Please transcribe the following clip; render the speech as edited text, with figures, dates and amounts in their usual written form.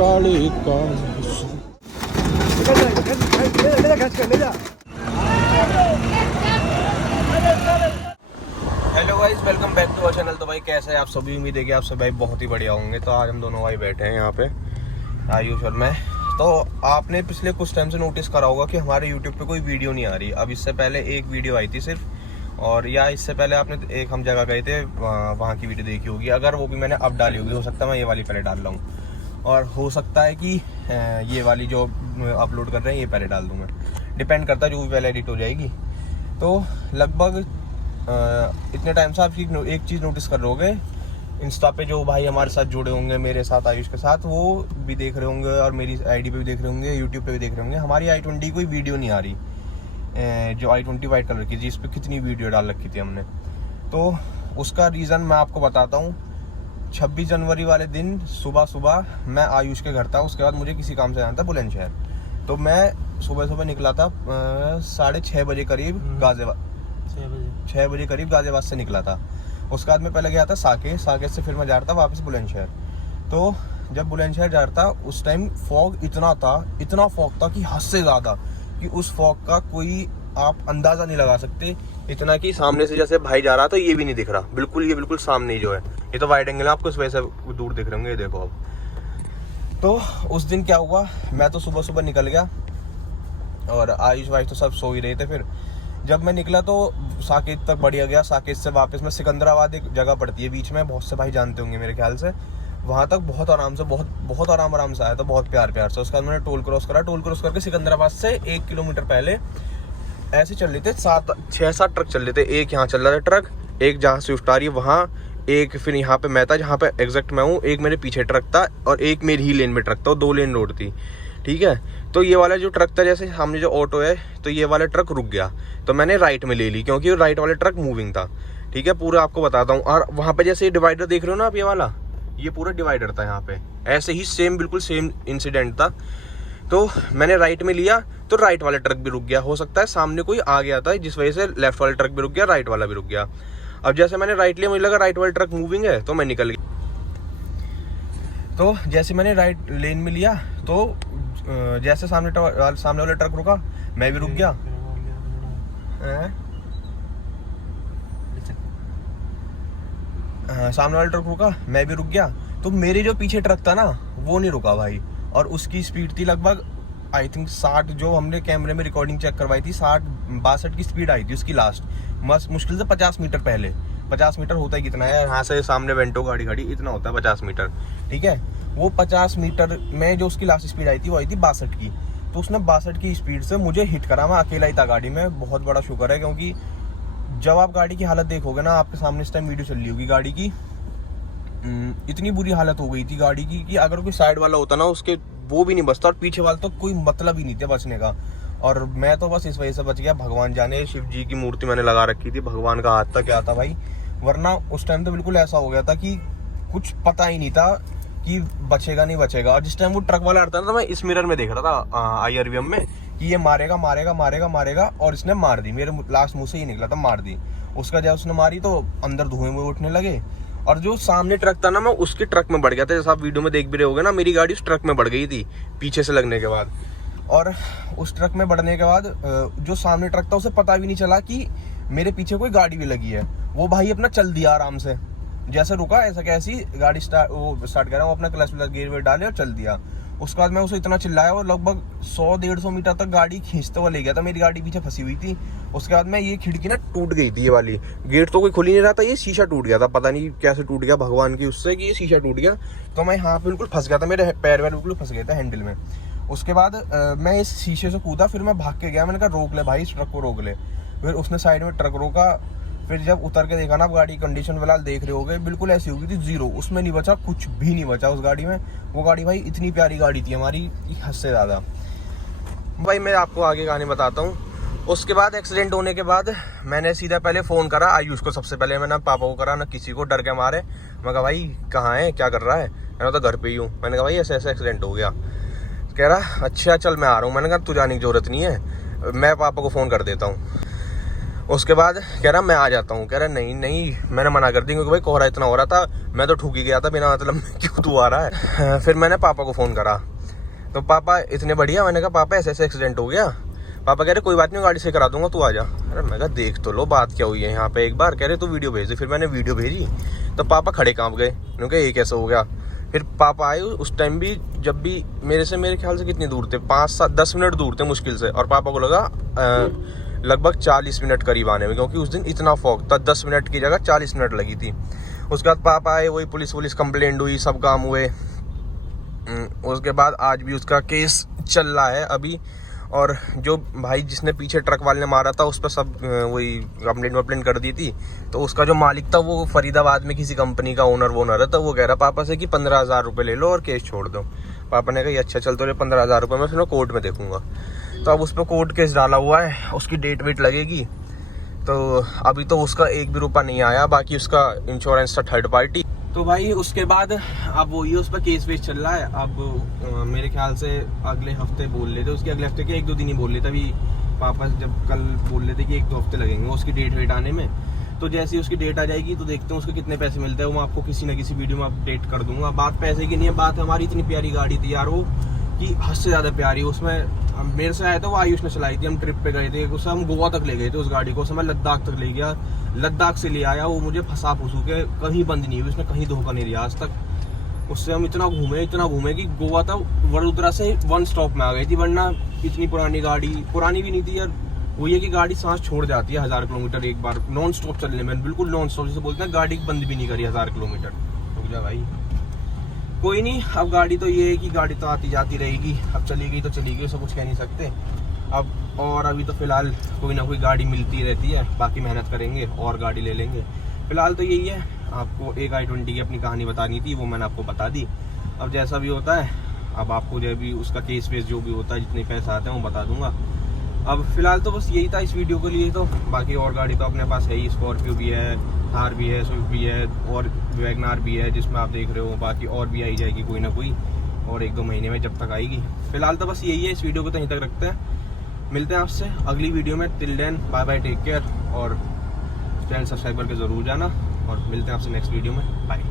काले का hello guys, welcome back to our channel. तो भाई कैसे हैं आप सभी? उम्मीद है कि आप सब भाई बहुत ही बढ़िया होंगे। तो आज हम दोनों भाई बैठे हैं यहाँ पे आयुष और मैं। तो आपने पिछले कुछ टाइम से नोटिस करा होगा कि हमारे यूट्यूब पे कोई वीडियो नहीं आ रही। अब इससे पहले एक वीडियो आई थी सिर्फ, और या इससे पहले आपने एक हम जगह गए थे वहाँ की वीडियो देखी होगी। अगर वो भी मैंने अब डाली होगी, हो सकता है मैं ये वाली पहले डाल रहा हूँ, और हो सकता है कि ये वाली जो अपलोड कर रहे हैं ये पहले डाल दूँ मैं। डिपेंड करता है, जो भी पहले एडिट हो जाएगी। तो लगभग इतने टाइम से आप एक चीज़ नोटिस कर रहे होगे, इंस्टा पे जो भाई हमारे साथ जुड़े होंगे, मेरे साथ आयुष के साथ, वो भी देख रहे होंगे और मेरी आईडी पे भी देख रहे होंगे, यूट्यूब पे भी देख रहे होंगे। हमारी i20 कोई वीडियो नहीं आ रही, जो i20 वाइट कलर की, जिस पे कितनी वीडियो डाल रखी थी हमने। तो उसका रीज़न मैं आपको बताता हूँ। 26 जनवरी वाले दिन सुबह सुबह मैं आयुष के घर था। उसके बाद मुझे किसी काम से जाना था बुलंदशहर। तो मैं सुबह निकला था 6:30 बजे करीब गाजियाबाद, 6 बजे करीब गाजियाबाद से निकला था। उसके बाद मैं पहले गया था साकेत से फिर मैं जा रहा था वापस बुलंदशहर। तो जब बुलंदशहर जा रहा था उस टाइम फॉग इतना फॉग था कि हद से ज़्यादा, कि उस फॉग का कोई आप अंदाज़ा नहीं लगा सकते। इतना कि सामने से जैसे भाई जा रहा था ये भी नहीं दिख रहा, ये बिल्कुल सामने ही जो है, ये तो वाइड एंगल है, आपको इस वजह से दूर दिख रहे होंगे, ये देखो अब। तो उस दिन क्या हुआ, मैं तो सुबह निकल गया और आयुष भाई तो सब सो ही रहे थे। फिर जब मैं निकला तो साकेत तक बढ़िया गया। साकेत से वापस मैं सिकंदराबाद, एक जगह पड़ती है बीच में, बहुत से भाई जानते होंगे मेरे ख्याल से, वहाँ तक बहुत आराम से आया था, बहुत प्यार से। उसके बाद मैंने टोल क्रॉस करा। टोल क्रॉस करके सिकंदराबाद से 1 किलोमीटर पहले ऐसे चल रहे थे 6-7 ट्रक चल रहे थे। एक यहाँ चल रहा था ट्रक, एक जहाँ स्विफ्ट आ रही है वहाँ, एक फिर यहाँ पे मैं था जहाँ पे एग्जैक्ट मैं हूँ, एक मेरे पीछे ट्रक था और एक मेरी ही लेन में ट्रक था। 2 लेन रोड थी, ठीक है। तो ये वाला जो ट्रक था, जैसे सामने जो ऑटो है, तो ये वाला ट्रक रुक गया, तो मैंने राइट में ले ली, क्योंकि राइट वाला ट्रक मूविंग था, ठीक है। पूरा आपको बताता हूँ। और वहाँ पे जैसे डिवाइडर देख रहे हो ना आप, ये वाला, ये पूरा डिवाइडर था यहाँ पे। ऐसे ही बिल्कुल सेम इंसिडेंट था। तो मैंने राइट में लिया तो राइट वाला ट्रक भी रुक गया। हो सकता है सामने कोई आ गया था, जिस वजह से लेफ्ट वाला ट्रक भी रुक गया, राइट वाला भी रुक गया। अब जैसे मैंने राइट लिया, मुझे लगा राइट वाला ट्रक मूविंग है, तो मैं निकल गया। तो जैसे मैंने राइट लेन में लिया, तो जैसे सामने वाला ट्रक रुका, मैं भी रुक गया। सामने वाला ट्रक रुका, मैं भी रुक गया। तो मेरे जो पीछे ट्रक था ना, वो नहीं रुका भाई, और उसकी स्पीड थी लगभग आई थिंक 60, जो हमने कैमरे में रिकॉर्डिंग चेक करवाई थी, 60-62 की स्पीड आई थी उसकी लास्ट। मुश्किल से 50 मीटर पहले। 50 मीटर होता है कितना है, यहाँ से सामने वेंटो गाड़ी खड़ी, इतना होता है 50 मीटर, ठीक है। वो 50 मीटर में जो उसकी लास्ट स्पीड आई थी, वो आई थी 62 की। तो उसने 62 की स्पीड से मुझे हिट करा। मैं अकेला ही था गाड़ी में, बहुत बड़ा शुक्र है, क्योंकि जब आप गाड़ी की हालत देखोगे ना, आपके सामने इस टाइम वीडियो चल रही होगी गाड़ी की, इतनी बुरी हालत हो गई थी गाड़ी की कि अगर कोई साइड वाला होता ना, उसके वो भी नहीं बचता, और पीछे वाला तो कोई मतलब ही नहीं था बचने का। और मैं तो बस इस वजह से बच गया, भगवान जाने। शिव जी की मूर्ति मैंने लगा रखी थी, भगवान का हाथ था क्या था भाई, वरना उस टाइम तो बिल्कुल ऐसा हो गया था कि कुछ पता ही नहीं था कि बचेगा नहीं बचेगा। और जिस टाइम वो ट्रक वाला आता था, मैं इस मिरर में देख रहा था IRVM में कि ये मारेगा, और इसने मार दी। मेरे लास्ट मुंह से ही निकला था, मार दी। उसका जब उसने मारी तो अंदर धुएं में उठने लगे, और जो सामने ट्रक था ना, मैं उसके ट्रक में बढ़ गया था। जैसा आप वीडियो में देख भी रहे होगे ना, मेरी गाड़ी उस ट्रक में बढ़ गई थी पीछे से लगने के बाद। और उस ट्रक में बढ़ने के बाद जो सामने ट्रक था, उसे पता भी नहीं चला कि मेरे पीछे कोई गाड़ी भी लगी है। वो भाई अपना चल दिया आराम से, जैसे रुका ऐसा कैसी गाड़ी स्टार्ट करा, वो अपना क्लच गियर वेयर डाले और चल दिया। उसके बाद मैं उसे इतना चिल्लाया, और लगभग 100-150 मीटर तक गाड़ी खींचते हुए ले गया था। मेरी गाड़ी पीछे फंसी हुई थी। उसके बाद में ये खिड़की ना टूट गई थी, ये वाली गेट तो कोई खुल ही नहीं रहा था, ये शीशा टूट गया था। पता नहीं कैसे टूट गया, भगवान की उससे, कि ये शीशा टूट गया। तो मैं यहाँ बिल्कुल फंस गया था, मेरे पैर वैर बिल्कुल फंस गए थे हैंडल में। उसके बाद मैं इस शीशे से कूदा, फिर मैं भाग के गया। मैंने कहा रोक ले भाई, इस ट्रक को रोक ले। फिर उसने साइड में ट्रक रोका। फिर जब उतर के देखा ना, आप गाड़ी कंडीशन फिलहाल देख रहे होगे, बिल्कुल ऐसी हो गई थी, जीरो। उसमें नहीं बचा, कुछ भी नहीं बचा उस गाड़ी में। वो गाड़ी भाई इतनी प्यारी गाड़ी थी हमारी, हद से ज़्यादा। भाई मैं आपको आगे कहानी बताता हूँ। उसके बाद एक्सीडेंट होने के बाद मैंने सीधा पहले फ़ोन करा आयुष को। सबसे पहले मैंने पापा को करा, ना किसी को, डर के मारे। मैं कहा भाई कहाँ है, क्या कर रहा है? मैंने तो घर पे ही हूँ। मैंने कहा भाई ऐसे एक्सीडेंट हो गया। कह रहा अच्छा चल मैं आ रहा हूँ। मैंने कहा तू जाने की ज़रूरत नहीं है, मैं पापा को फ़ोन कर देता हूँ। उसके बाद कह रहा मैं आ जाता हूँ, कह रहा नहीं नहीं, मैंने मना कर दी क्योंकि भाई कोहरा इतना हो रहा था, मैं तो ठुक ही गया था बिना मतलब में, क्यों तू आ रहा है। फिर मैंने पापा को फ़ोन करा, तो पापा इतने बढ़िया, मैंने कहा पापा ऐसे ऐसे एक्सीडेंट हो गया। पापा कह रहे कोई बात नहीं, गाड़ी से करा दूंगा, तू आ जा। अरे मैं कहा देख तो लो बात क्या हुई है यहाँ पे एक बार। कह रहे तू वीडियो भेज दे। फिर मैंने वीडियो भेजी तो पापा खड़े काँप गए, क्योंकि ये कैसे हो गया। फिर पापा आए, उस टाइम भी जब भी मेरे ख्याल से कितनी दूर थे, 5-7-10 मिनट दूर थे मुश्किल से, और पापा को लगा लगभग 40 मिनट करीब आने में, क्योंकि उस दिन इतना फॉग था, 10 मिनट की जगह 40 मिनट लगी थी। उसके बाद पापा आए, वही पुलिस कंप्लेंट हुई, सब काम हुए। उसके बाद आज भी उसका केस चल रहा है अभी, और जो भाई जिसने पीछे ट्रक वाले ने मारा था उस पर सब वही कंप्लेंट कर दी थी। तो उसका जो मालिक था वो फरीदाबाद में किसी कंपनी का ओनर है, तो वो कह रहा पापा से कि 15,000 रुपये ले लो और केस छोड़ दो। पापा ने कहा अच्छा चल, तो 15,000 रुपये मैं फिर कोर्ट में देखूंगा। तो अब उस पर कोर्ट केस डाला हुआ है, उसकी डेट वेट लगेगी। तो अभी तो उसका 1 भी रुपया नहीं आया, बाकी उसका इंश्योरेंस था थर्ड पार्टी। तो भाई उसके बाद अब वही उस पर केस वेस चल रहा है। अब मेरे ख्याल से अगले हफ्ते बोल लेते, उसके अगले हफ्ते के 1-2 दिन ही बोल लेते। अभी पापा जब कल बोल लेते कि 1-2 हफ्ते लगेंगे उसकी डेट वेट आने में। तो जैसे ही उसकी डेट आ जाएगी तो देखते हैं उसके कितने पैसे मिलते हैं, वो मैं आपको किसी न किसी वीडियो में अपडेट कर दूंगा। बात पैसे की नहीं है, बात हमारी इतनी प्यारी गाड़ी थी यार, वो कि हद से ज़्यादा प्यारी। उसमें मेरे से आया था वो आयुष ने चलाई थी, हम ट्रिप पे गए थे, उसे हम गोवा तक ले गए थे उस गाड़ी को, उसे मैं लद्दाख तक ले गया, लद्दाख से ले आया, वो मुझे फंसा फूसू के कहीं बंद नहीं हुई, उसने कहीं धोखा नहीं दिया आज तक। उससे हम इतना घूमे कि गोवा तक वडोदरा से 1 स्टॉप में आ गई थी, वरना इतनी पुरानी गाड़ी, पुरानी भी नहीं थी यार। वो ये कि गाड़ी सांस छोड़ जाती है 1000 किलोमीटर एक बार नॉन स्टॉप चलने में, बिल्कुल नॉन स्टॉप, जैसे बोलते हैं गाड़ी बंद भी नहीं करी 1000 किलोमीटर। रुक जा भाई, कोई नहीं, अब गाड़ी तो ये है कि गाड़ी तो आती जाती रहेगी, अब चली गई तो चली गई, उससे कुछ कह नहीं सकते अब। और अभी तो फिलहाल कोई ना कोई गाड़ी मिलती रहती है, बाकी मेहनत करेंगे और गाड़ी ले लेंगे। फिलहाल तो यही है, आपको एक i20 की अपनी कहानी बतानी थी, वो मैंने आपको बता दी। अब जैसा भी होता है, अब आपको जो भी उसका केस वेस जो भी होता है, जितने पैसे आते हैं वो बता दूंगा। अब फिलहाल तो बस यही था इस वीडियो के लिए। तो बाकी और गाड़ी तो अपने पास है ही, स्कॉर्पियो भी है, थार भी है, स्विफ्ट भी है, और वैगनार भी है जिसमें आप देख रहे हो। बाकी और भी आई जाएगी कोई ना कोई, और 1-2 महीने में जब तक आएगी। फिलहाल तो बस यही है, इस वीडियो को तो यहीं तक रखते हैं, मिलते हैं आपसे अगली वीडियो में। Till then bye bye, take care, और चैनल सब्सक्राइब करके ज़रूर जाना, और मिलते हैं आपसे नेक्स्ट वीडियो में। बाय।